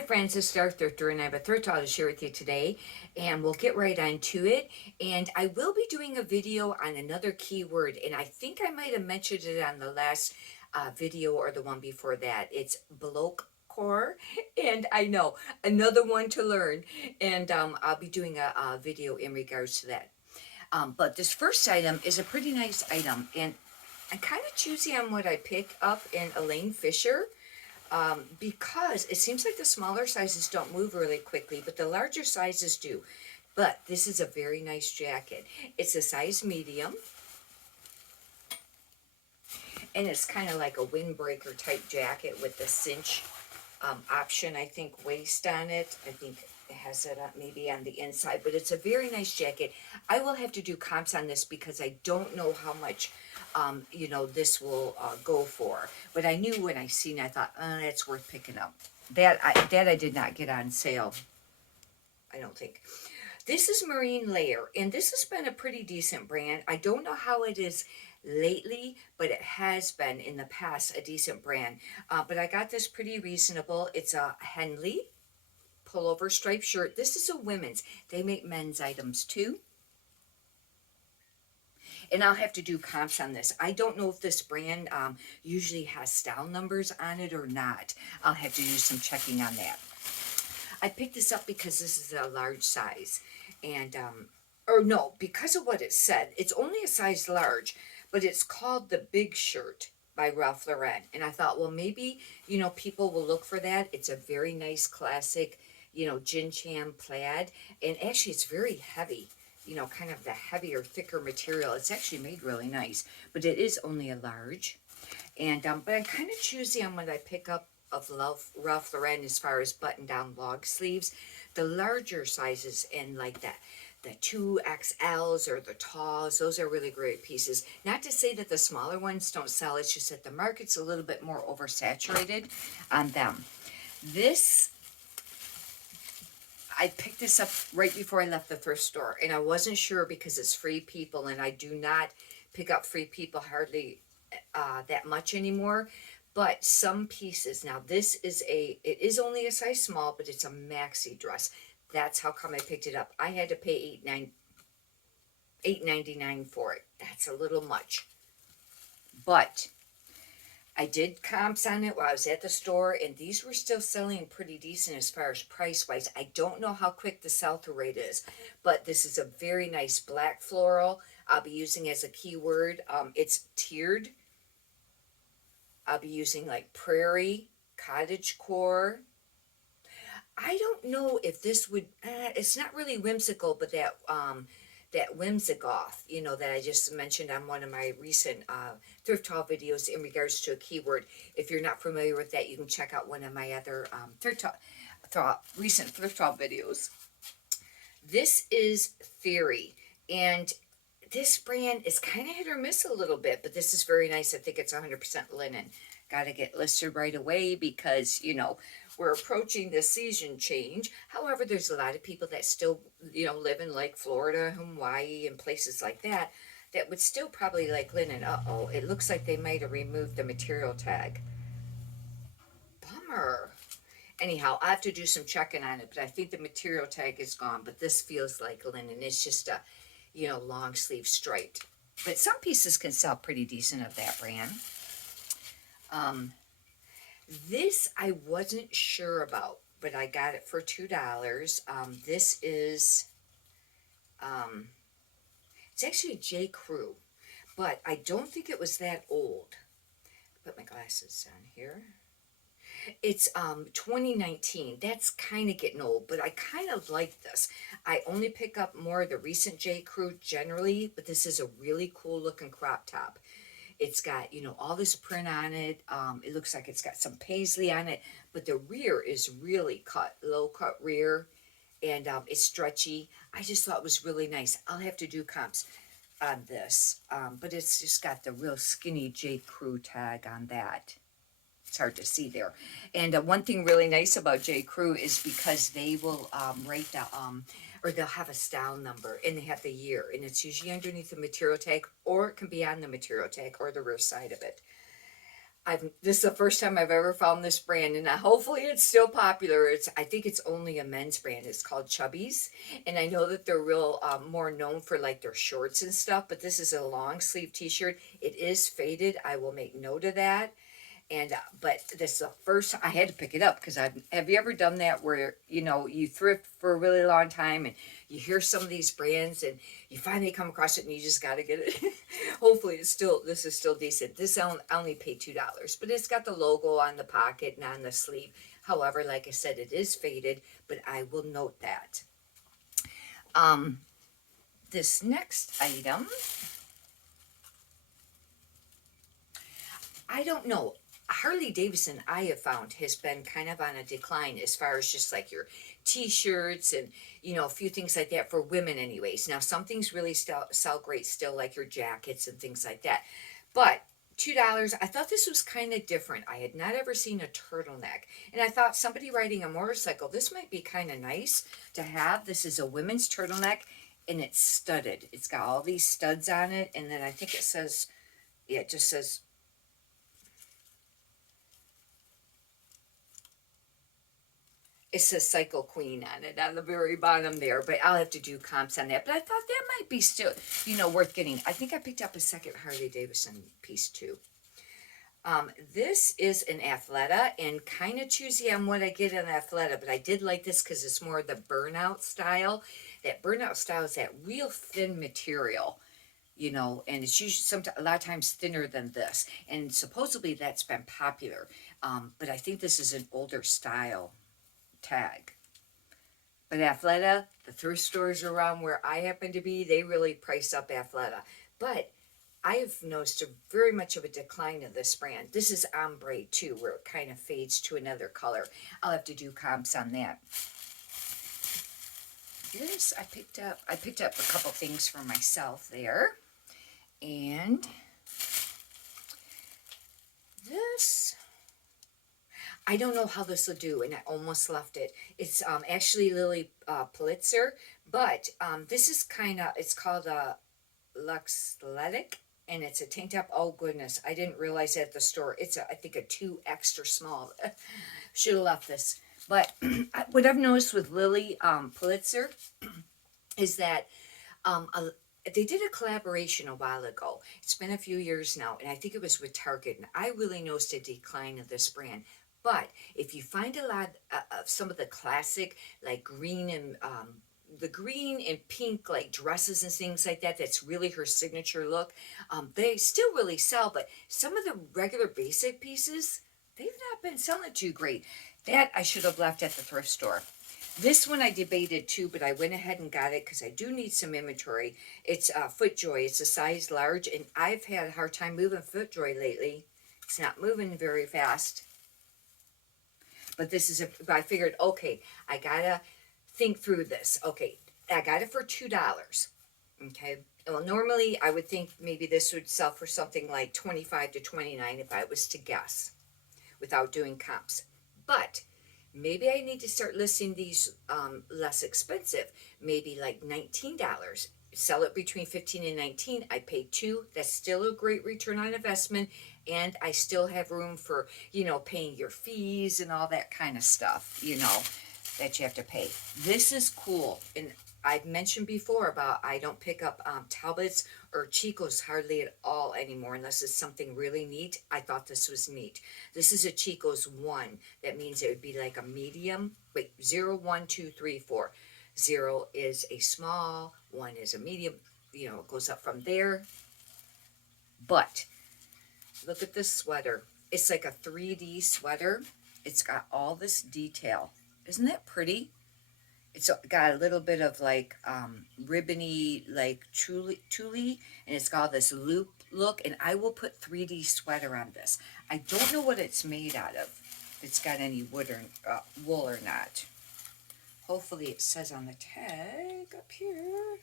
Hi friends, it's Star Thrifter and I have a thrift haul to share with you today, and we'll get right on to it. And I will be doing a video on another keyword, and I think I might have mentioned it on the last video or the one before that. It's bloke core, and I know, another one to learn, and I'll be doing a video in regards to that. But this first item is a pretty nice item, and I'm kind of choosy on what I pick up in Elaine Fisher, because it seems like the smaller sizes don't move really quickly, but the larger sizes do. But this is a very nice jacket. It's a size medium, and it's kind of like a windbreaker type jacket with the cinch option, I think, waist on it. I think it has it maybe on the inside, but it's a very nice jacket. I will have to do comps on this because I don't know how much this will go for. But I knew when I seen it, I thought, it's worth picking up. That I did not get on sale, I don't think. This is Marine Layer, and this has been a pretty decent brand. I don't know how it is lately, but it has been in the past a decent brand. But I got this pretty reasonable. It's a Henley pullover striped shirt. This is a women's. They make men's items too. And I'll have to do comps on this. I don't know if this brand usually has style numbers on it or not. I'll have to do some checking on that. I picked this up because this is a large size. And, or no, because of what it said. It's only a size large, but it's called the Big Shirt by Ralph Lauren. And I thought, well, maybe, people will look for that. It's a very nice classic, gin cham plaid. And actually, it's very heavy. Kind of the heavier, thicker material. It's actually made really nice, but it is only a large. And but I'm kind of choosy on what I pick up of Ralph Lauren as far as button-down long sleeves. The larger sizes and like that, the 2XLs or the talls, those are really great pieces. Not to say that the smaller ones don't sell, it's just that the market's a little bit more oversaturated on them. This, I picked this up right before I left the thrift store, and I wasn't sure because it's Free People, and I do not pick up Free People hardly that much anymore. But some pieces, now this is it is only a size small, but it's a maxi dress. That's how come I picked it up. I had to pay $8.99 for it. That's a little much, but I did comps on it while I was at the store, and these were still selling pretty decent as far as price-wise. I don't know how quick the sell-through rate is, but this is a very nice black floral. I'll be using as a keyword. It's tiered. I'll be using like prairie, cottagecore. I don't know if this would, it's not really whimsical, but that whimsigoth, that I just mentioned on one of my recent thrift haul videos in regards to a keyword. If you're not familiar with that, you can check out one of my other recent thrift haul videos. This is Theory, and this brand is kind of hit or miss a little bit, but this is very nice. I think it's 100% linen. Got to get listed right away because, we're approaching the season change. However, there's a lot of people that still, live in like Florida, Hawaii, and places like that, that would still probably like linen. Uh-oh, it looks like they might have removed the material tag. Bummer. Anyhow, I have to do some checking on it, but I think the material tag is gone, but this feels like linen. It's just a, long sleeve striped. But some pieces can sell pretty decent of that brand. This I wasn't sure about, but I got it for $2. This is, it's actually J. Crew, but I don't think it was that old. Put my glasses on here. It's 2019. That's kind of getting old, but I kind of like this. I only pick up more of the recent J. Crew generally, but this is a really cool looking crop top. It's got, all this print on it. It looks like it's got some paisley on it, but the rear is really cut, low cut rear, and it's stretchy. I just thought it was really nice. I'll have to do comps on this, but it's just got the real skinny J. Crew tag on that. It's hard to see there. And one thing really nice about J. Crew is because they will write the, or they'll have a style number, and they have the year, and it's usually underneath the material tag, or it can be on the material tag or the rear side of it. This is the first time I've ever found this brand, and hopefully it's still popular. I think it's only a men's brand. It's called Chubbies, and I know that they're real more known for like their shorts and stuff. But this is a long sleeve T-shirt. It is faded. I will make note of that. And but this is the first I had to pick it up because have you ever done that where you thrift for a really long time and you hear some of these brands and you finally come across it and you just got to get it. Hopefully this is still decent. I only paid $2, but it's got the logo on the pocket and on the sleeve. However, like I said, it is faded, but I will note that. This next item, I don't know. Harley Davidson, I have found, has been kind of on a decline as far as just like your T-shirts and a few things like that for women, anyways. Now, some things really sell great still, like your jackets and things like that. But $2, I thought this was kind of different. I had not ever seen a turtleneck, and I thought somebody riding a motorcycle, this might be kind of nice to have. This is a women's turtleneck, and it's studded. It's got all these studs on it, and then I think it says, yeah, it just says. It says Cycle Queen on it on the very bottom there, but I'll have to do comps on that. But I thought that might be still, worth getting. I think I picked up a second Harley Davidson piece too. This is an Athleta, and kind of choosy on what I get in Athleta, but I did like this because it's more the burnout style. That burnout style is that real thin material, and it's usually a lot of times thinner than this. And supposedly that's been popular, but I think this is an older style tag. But Athleta, the thrift stores around where I happen to be, they really price up Athleta. But I've noticed very much of a decline of this brand. This is ombre too, where it kind of fades to another color. I'll have to do comps on that. This I picked up a couple things for myself there. And this, I don't know how this will do, and I almost left it. It's actually Lily Pulitzer, but this is it's called a Luxletic, and it's a tank top. Oh goodness, I didn't realize that at the store. It's I think a 2 extra small. Should have left this. But what I've noticed with Lily Pulitzer is that they did a collaboration a while ago. It's been a few years now, and I think it was with Target, and I really noticed a decline of this brand. But if you find a lot of some of the classic, like green and the green and pink, like dresses and things like that, that's really her signature look, they still really sell. But some of the regular basic pieces, they've not been selling too great. That I should have left at the thrift store. This one I debated too, but I went ahead and got it because I do need some inventory. It's FootJoy. It's a size large, and I've had a hard time moving FootJoy lately. It's not moving very fast. But but I figured, okay, I gotta think through this. Okay, I got it for $2. Okay, well, normally I would think maybe this would sell for something like $25 to $29 if I was to guess, without doing comps. But maybe I need to start listing these less expensive, maybe like $19. Sell it between 15 and 19. I paid $2. That's still a great return on investment, and I still have room for paying your fees and all that kind of stuff that you have to pay. This is cool, and I've mentioned before about I don't pick up Talbots or Chico's hardly at all anymore unless it's something really neat. I thought this was neat. This is a Chico's 1. That means it would be like a medium. Wait, 0, 1, 2, 3, 4. 0 is a small, 1 is a medium. It goes up from there. But look at this sweater. It's like a 3D sweater. It's got all this detail. Isn't that pretty? It's got a little bit of like ribbony, like tulle, and it's got this loop look. And I will put 3D sweater on this. I don't know what it's made out of. If it's got any wood or wool or not. Hopefully it says on the tag up here.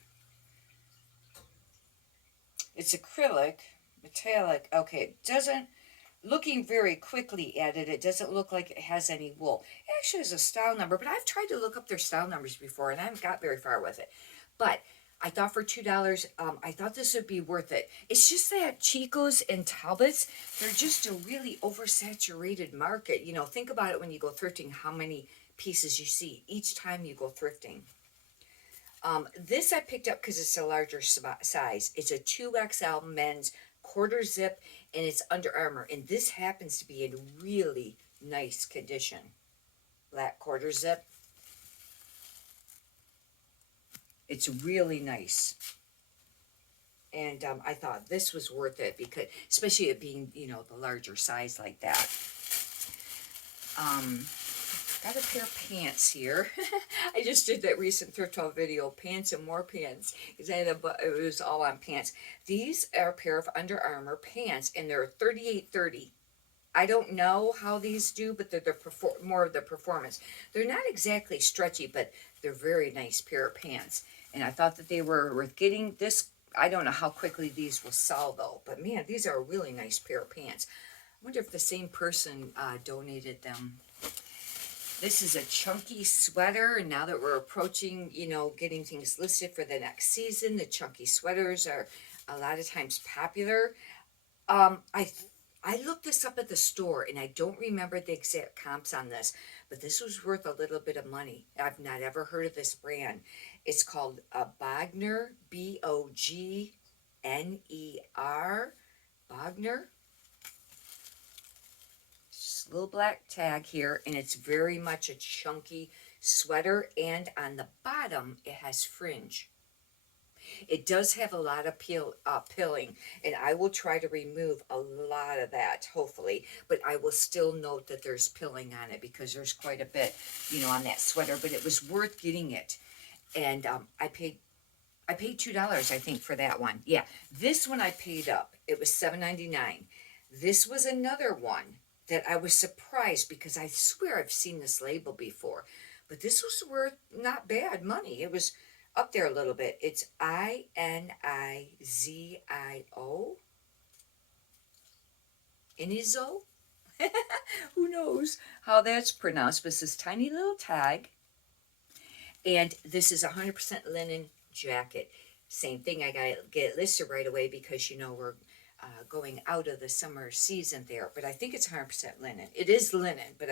It's acrylic, metallic. Okay, it doesn't. Looking very quickly at it, it doesn't look like it has any wool. It actually has a style number, but I've tried to look up their style numbers before, and I haven't got very far with it. But I thought for $2, I thought this would be worth it. It's just that Chico's and Talbots, they're just a really oversaturated market. You know, think about it when you go thrifting, how many pieces you see each time you go thrifting. This I picked up because it's a larger size. It's a 2XL men's quarter zip, and it's Under Armour. And this happens to be in really nice condition. Black quarter zip. It's really nice. And I thought this was worth it because, especially it being, you know, the larger size like that. Got a pair of pants here. I just did that recent thrift haul video, pants and more pants, because I had it was all on pants. These are a pair of Under Armour pants, and they're 38.30. I don't know how these do, but they're more of the performance. They're not exactly stretchy, but they're very nice pair of pants. And I thought that they were worth getting. This, I don't know how quickly these will sell though, but man, these are a really nice pair of pants. I wonder if the same person donated them. This is a chunky sweater, and now that we're approaching, you know, getting things listed for the next season, the chunky sweaters are a lot of times popular. I looked this up at the store, and I don't remember the exact comps on this, but this was worth a little bit of money. I've not ever heard of this brand. It's called Bogner, Bogner, Bogner. Just a little black tag here, and it's very much a chunky sweater, and on the bottom, it has fringe. It does have a lot of pilling, and I will try to remove a lot of that, hopefully, but I will still note that there's pilling on it because there's quite a bit, you know, on that sweater, but it was worth getting it. And I paid $2, I think, for that one. Yeah, this one I paid up. It was $7.99. This was another one that I was surprised because I swear I've seen this label before, but this was worth not bad money. It was up there a little bit. It's Inizio. Inizo? Who knows how that's pronounced, but it's this tiny little tag. And this is 100% linen jacket. Same thing, I gotta get it listed right away because, you know, we're going out of the summer season there. But I think it's 100% linen. It is linen, but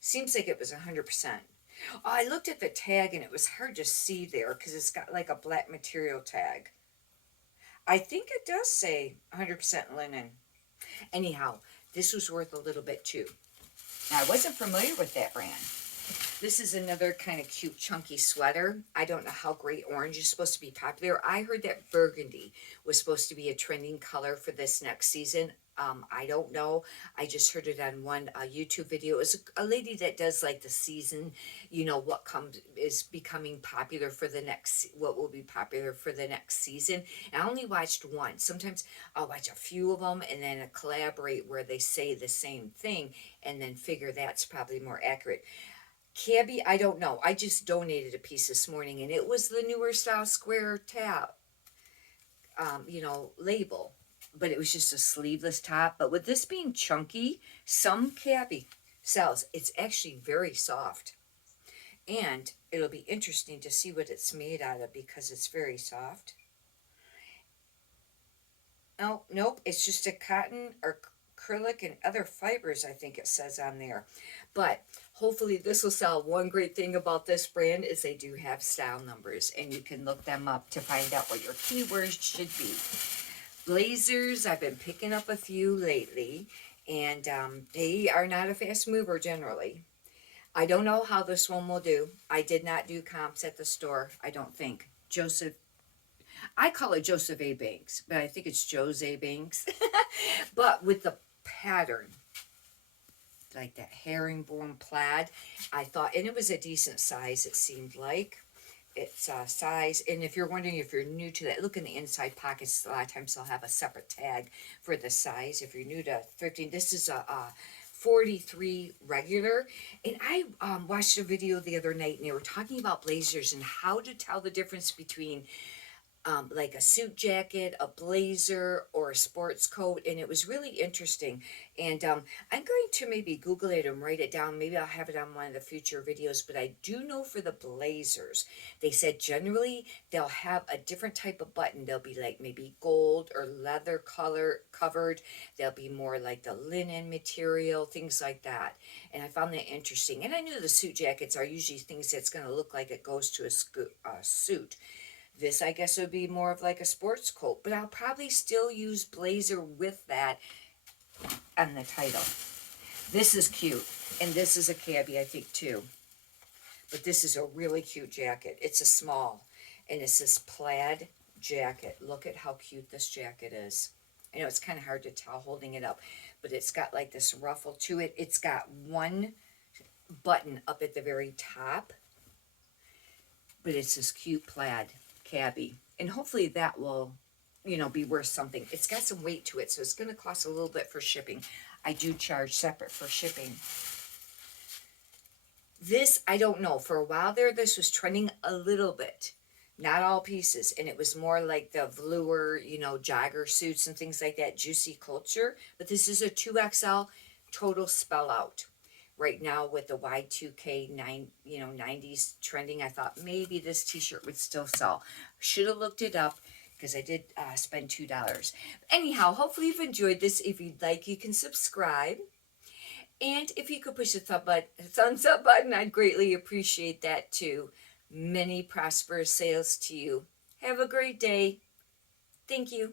seems like it was 100%. Oh, I looked at the tag and it was hard to see there because it's got like a black material tag. I think it does say 100% linen. Anyhow, this was worth a little bit too. Now, I wasn't familiar with that brand. This is another kind of cute chunky sweater. I don't know how great orange is supposed to be popular. I heard that burgundy was supposed to be a trending color for this next season. I don't know. I just heard it on one YouTube video. It was a lady that does like the season, you know, what is becoming popular for the next, what will be popular for the next season. And I only watched one. Sometimes I'll watch a few of them and then collaborate where they say the same thing and then figure that's probably more accurate. Cabby, I don't know. I just donated a piece this morning, and it was the newer style square tab, you know, label. But it was just a sleeveless top. But with this being chunky, some Cabby sells. It's actually very soft. And it'll be interesting to see what it's made out of because it's very soft. Oh, nope. It's just a cotton or acrylic and other fibers, I think it says on there. But hopefully this will sell. One great thing about this brand is they do have style numbers, and you can look them up to find out what your keywords should be. Blazers, I've been picking up a few lately, and they are not a fast mover generally. I don't know how this one will do. I did not do comps at the store, I don't think. I call it Joseph A. Banks, but I think it's Jose Banks. But with the pattern, like that herringbone plaid, I thought, and it was a decent size, it seemed like. It's a size, and if you're wondering if you're new to that, look in the inside pockets. A lot of times they'll have a separate tag for the size. If you're new to thrifting, this is a 43 regular. And I watched a video the other night, and they were talking about blazers and how to tell the difference between like a suit jacket, a blazer, or a sports coat, and it was really interesting. And I'm going to maybe Google it and write it down. Maybe I'll have it on one of the future videos. But I do know for the blazers, they said generally they'll have a different type of button. They'll be like maybe gold or leather color covered. They'll be more like the linen material, things like that. And I found that interesting. And I knew the suit jackets are usually things that's going to look like it goes to a suit. This, I guess, would be more of like a sports coat, but I'll probably still use blazer with that on the title. This is cute, and this is a cabbie, I think, too. But this is a really cute jacket. It's a small, and it's this plaid jacket. Look at how cute this jacket is. I know it's kind of hard to tell holding it up, but it's got like this ruffle to it. It's got one button up at the very top, but it's this cute plaid cabbie, and hopefully that will, you know, be worth something. It's got some weight to it, so it's going to cost a little bit for shipping. I do charge separate for shipping. This, I don't know, for a while there this was trending a little bit, not all pieces, and it was more like the velour, you know, jogger suits and things like that, juicy culture. But this is a 2XL total spell out. Right now with the Y2K 90s trending, I thought maybe this t-shirt would still sell. Should have looked it up because I did spend $2. Anyhow, hopefully you've enjoyed this. If you'd like, you can subscribe. And if you could push the thumbs up button, I'd greatly appreciate that too. Many prosperous sales to you. Have a great day. Thank you.